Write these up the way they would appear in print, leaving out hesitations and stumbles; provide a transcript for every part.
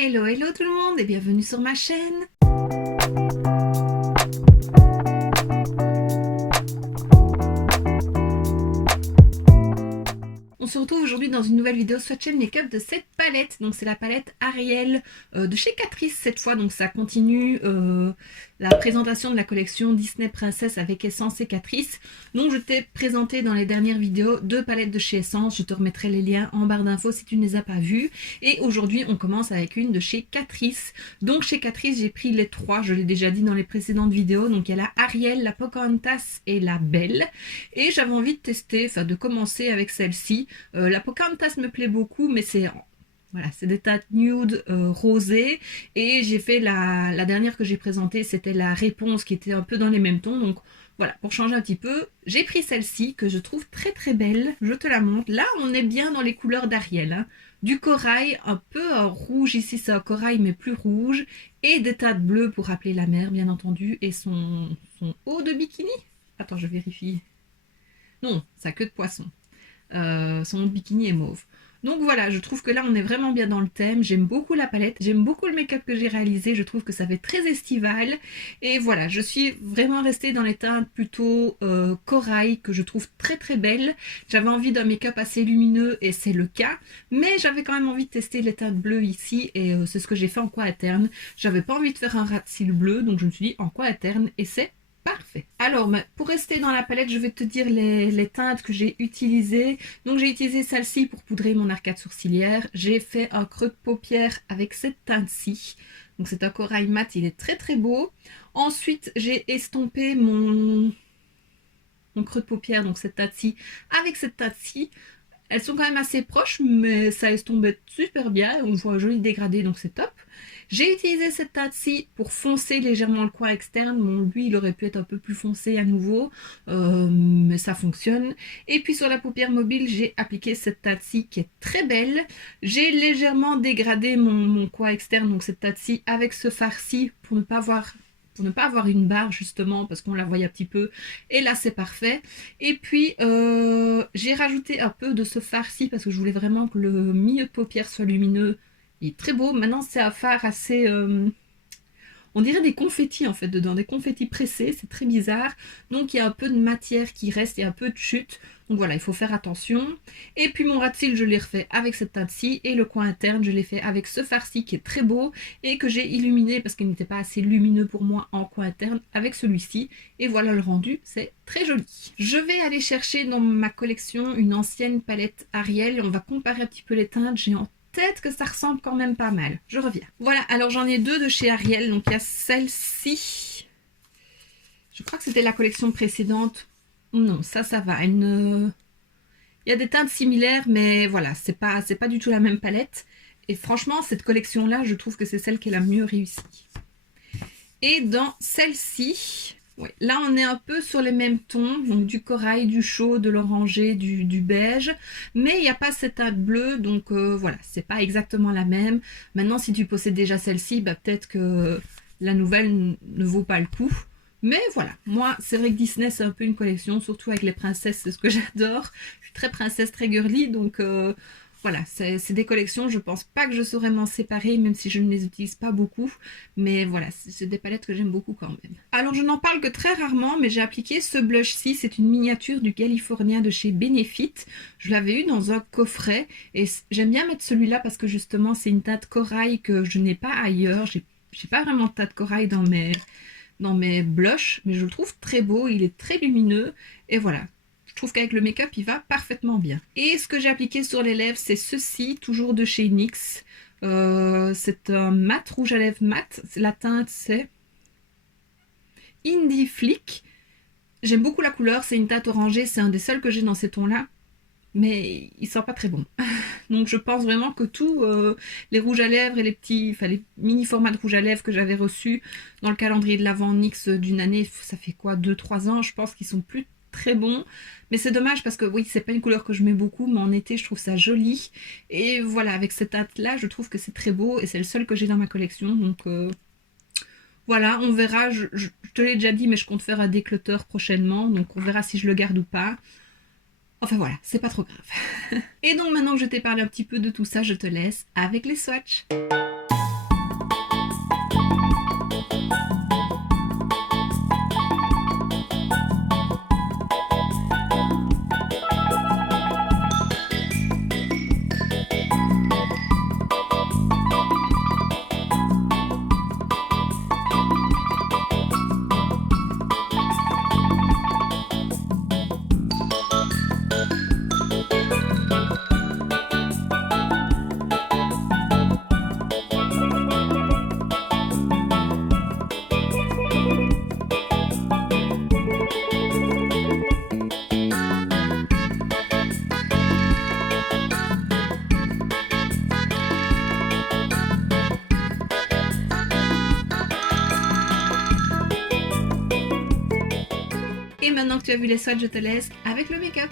Hello hello tout le monde et bienvenue sur ma chaîne. On se retrouve aujourd'hui dans une nouvelle vidéo swatch and make-up de cette palette. Donc c'est la palette Ariel de chez Catrice cette fois. Donc ça continue la présentation de la collection Disney Princess avec Essence et Catrice. Donc je t'ai présenté dans les dernières vidéos deux palettes de chez Essence. Je te remettrai les liens en barre d'infos si tu ne les as pas vues. Et aujourd'hui on commence avec une de chez Catrice. Donc chez Catrice j'ai pris les trois, je l'ai déjà dit dans les précédentes vidéos. Donc il y a la Ariel, la Pocahontas et la Belle. Et j'avais envie de tester, enfin de commencer avec celle-ci. La Pocahontas me plaît beaucoup, mais c'est voilà, c'est des teintes nude rosées. Et j'ai fait la dernière que j'ai présentée, c'était la Réponse qui était un peu dans les mêmes tons. Donc voilà, pour changer un petit peu, j'ai pris celle-ci que je trouve très très belle. Je te la montre. Là, on est bien dans les couleurs d'Ariel. Hein. Du corail, un peu rouge. Ici, c'est un corail, mais plus rouge. Et des teintes bleues pour rappeler la mer, bien entendu. Et son haut de bikini. Attends, je vérifie. Non, sa queue de poisson. Son bikini est mauve. Donc voilà, je trouve que là on est vraiment bien dans le thème. J'aime beaucoup la palette, j'aime beaucoup le make-up que j'ai réalisé. Je trouve que ça fait très estival. Et voilà, je suis vraiment restée dans les teintes plutôt corail que je trouve très très belles. J'avais envie d'un make-up assez lumineux et c'est le cas. Mais j'avais quand même envie de tester les teintes bleues ici et c'est ce que j'ai fait en coin interne. J'avais pas envie de faire un ras de cils bleu, donc je me suis dit en coin interne et c'est parfait. Alors, pour rester dans la palette, je vais te dire les teintes que j'ai utilisées. Donc, j'ai utilisé celle-ci pour poudrer mon arcade sourcilière. J'ai fait un creux de paupière avec cette teinte-ci. Donc, c'est un corail mat, il est très très beau. Ensuite, j'ai estompé mon creux de paupière, donc cette teinte-ci, avec cette teinte-ci. Elles sont quand même assez proches, mais ça estompe super bien. On voit un joli dégradé, donc c'est top. J'ai utilisé cette teinte-ci pour foncer légèrement le coin externe. Bon, lui, il aurait pu être un peu plus foncé à nouveau, mais ça fonctionne. Et puis sur la paupière mobile, j'ai appliqué cette teinte-ci qui est très belle. J'ai légèrement dégradé mon coin externe, donc cette teinte-ci, avec ce fard-ci pour ne pas avoir une barre justement parce qu'on la voyait un petit peu et là c'est parfait. Et puis j'ai rajouté un peu de ce fard-ci parce que je voulais vraiment que le milieu de paupière soit lumineux. Il est très beau. Maintenant c'est un fard assez on dirait des confettis en fait dedans, des confettis pressés, c'est très bizarre. Donc il y a un peu de matière qui reste, il y a un peu de chute. Donc voilà, il faut faire attention. Et puis mon ras de cils, je l'ai refait avec cette teinte-ci. Et le coin interne, je l'ai fait avec ce fard-ci qui est très beau et que j'ai illuminé parce qu'il n'était pas assez lumineux pour moi en coin interne avec celui-ci. Et voilà le rendu, c'est très joli. Je vais aller chercher dans ma collection une ancienne palette Ariel. On va comparer un petit peu les teintes. J'ai en tête que ça ressemble quand même pas mal. Je reviens. Voilà, alors j'en ai deux de chez Ariel. Donc il y a celle-ci. Je crois que c'était la collection précédente. Non, ça va. Il y a des teintes similaires, mais voilà, c'est pas du tout la même palette. Et franchement, cette collection-là, je trouve que c'est celle qui est la mieux réussie. Et dans celle-ci, oui, là on est un peu sur les mêmes tons, donc du corail, du chaud, de l'orangé, du beige, mais il n'y a pas cette teinte bleue, donc voilà, c'est pas exactement la même. Maintenant, si tu possèdes déjà celle-ci, bah, peut-être que la nouvelle ne vaut pas le coup. Mais voilà, moi c'est vrai que Disney c'est un peu une collection, surtout avec les princesses, c'est ce que j'adore. Je suis très princesse, très girly, donc voilà, c'est des collections, je pense pas que je saurais m'en séparer, même si je ne les utilise pas beaucoup. Mais voilà, c'est des palettes que j'aime beaucoup quand même. Alors je n'en parle que très rarement, mais j'ai appliqué ce blush-ci, c'est une miniature du California de chez Benefit. Je l'avais eu dans un coffret, et j'aime bien mettre celui-là parce que justement c'est une teinte corail que je n'ai pas ailleurs. J'ai pas vraiment de teinte corail dans mes blushs, mais je le trouve très beau, il est très lumineux, et voilà. Je trouve qu'avec le make-up, il va parfaitement bien. Et ce que j'ai appliqué sur les lèvres, c'est ceci, toujours de chez NYX. C'est un mat, rouge à lèvres mat. La teinte, c'est Indie Flick. J'aime beaucoup la couleur, c'est une teinte orangée, c'est un des seuls que j'ai dans ces tons-là. Mais il sent pas très bon. Donc je pense vraiment que tous les rouges à lèvres et les mini formats de rouge à lèvres que j'avais reçus dans le calendrier de l'Avent NYX d'une année, ça fait quoi, 2-3 ans, je pense qu'ils sont plus très bons. Mais c'est dommage parce que oui, c'est pas une couleur que je mets beaucoup, mais en été je trouve ça joli. Et voilà, avec cette teinte là, je trouve que c'est très beau et c'est le seul que j'ai dans ma collection. Donc voilà, on verra. Je te l'ai déjà dit, mais je compte faire un déclutter prochainement. Donc on verra si je le garde ou pas. Enfin voilà, c'est pas trop grave. Et donc maintenant que je t'ai parlé un petit peu de tout ça, je te laisse avec les swatchs. Maintenant que tu as vu les swatchs, je te laisse avec le make-up.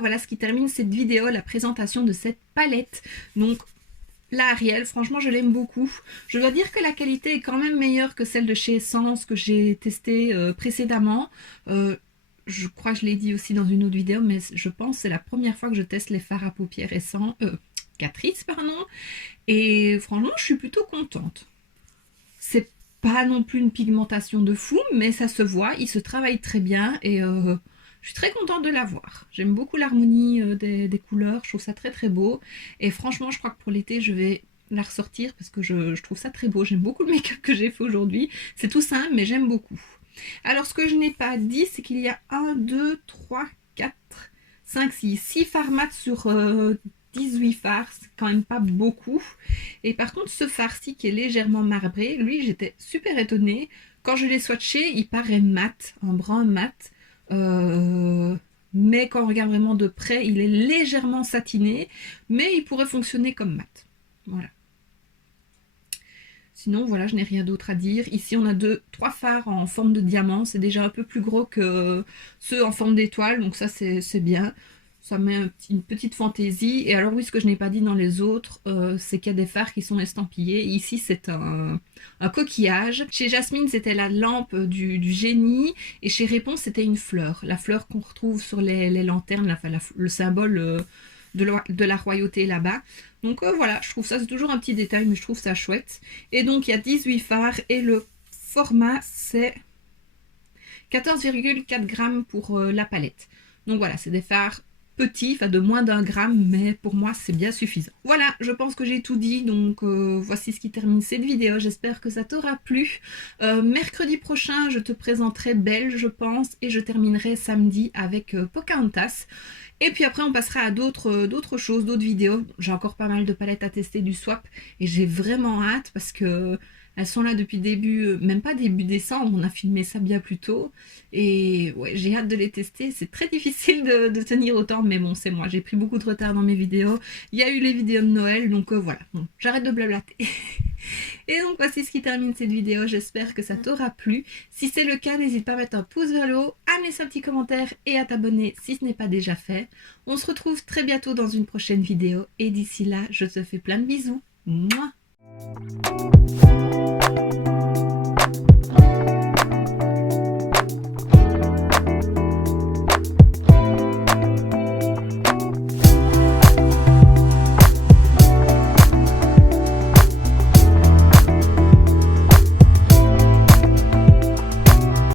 Voilà ce qui termine cette vidéo, la présentation de cette palette. Donc la Ariel, franchement je l'aime beaucoup. Je dois dire que la qualité est quand même meilleure que celle de chez Essence que j'ai testée précédemment. Je crois que je l'ai dit aussi dans une autre vidéo, mais je pense que c'est la première fois que je teste les fards à paupières Catrice, pardon. Et franchement je suis plutôt contente. C'est pas non plus une pigmentation de fou, mais ça se voit, il se travaille très bien et je suis très contente de l'avoir. J'aime beaucoup l'harmonie des couleurs, je trouve ça très très beau. Et franchement, je crois que pour l'été, je vais la ressortir parce que je trouve ça très beau. J'aime beaucoup le make-up que j'ai fait aujourd'hui. C'est tout simple, mais j'aime beaucoup. Alors, ce que je n'ai pas dit, c'est qu'il y a 1, 2, 3, 4, 5, 6 fards mat sur 18 fards. C'est quand même pas beaucoup. Et par contre, ce fard-ci qui est légèrement marbré, lui, j'étais super étonnée. Quand je l'ai swatché, il paraît mat, un brun mat. Mais quand on regarde vraiment de près, il est légèrement satiné, mais il pourrait fonctionner comme mat. Voilà. Sinon, voilà, je n'ai rien d'autre à dire. Ici, on a 3 fards en forme de diamant. C'est déjà un peu plus gros que ceux en forme d'étoile, donc ça, c'est bien. Ça met une petite fantaisie. Et alors oui, ce que je n'ai pas dit dans les autres, c'est qu'il y a des fards qui sont estampillés. Ici, c'est un coquillage. Chez Jasmine, c'était la lampe du génie. Et chez Réponse, c'était une fleur. La fleur qu'on retrouve sur les lanternes, enfin, le symbole de la royauté là-bas. Donc voilà, je trouve ça, c'est toujours un petit détail, mais je trouve ça chouette. Et donc, il y a 18 fards et le format, c'est 14,4 grammes pour la palette. Donc voilà, c'est des fards petit, enfin de moins d'1 gramme, mais pour moi c'est bien suffisant. Voilà, je pense que j'ai tout dit, donc voici ce qui termine cette vidéo. J'espère que ça t'aura plu. Mercredi prochain, je te présenterai Belle, je pense, et je terminerai samedi avec Pocahontas. Et puis après, on passera à d'autres choses, d'autres vidéos. J'ai encore pas mal de palettes à tester du swap et j'ai vraiment hâte parce que elles sont là depuis début, même pas début décembre, on a filmé ça bien plus tôt. Et ouais, j'ai hâte de les tester. C'est très difficile de tenir autant, mais bon, c'est moi. J'ai pris beaucoup de retard dans mes vidéos. Il y a eu les vidéos de Noël, donc voilà. Bon, j'arrête de blablater. Et donc voici ce qui termine cette vidéo, j'espère que ça t'aura plu. Si c'est le cas, n'hésite pas à mettre un pouce vers le haut, à me laisser un petit commentaire et à t'abonner si ce n'est pas déjà fait. On se retrouve très bientôt dans une prochaine vidéo et d'ici là, je te fais plein de bisous. Mouah.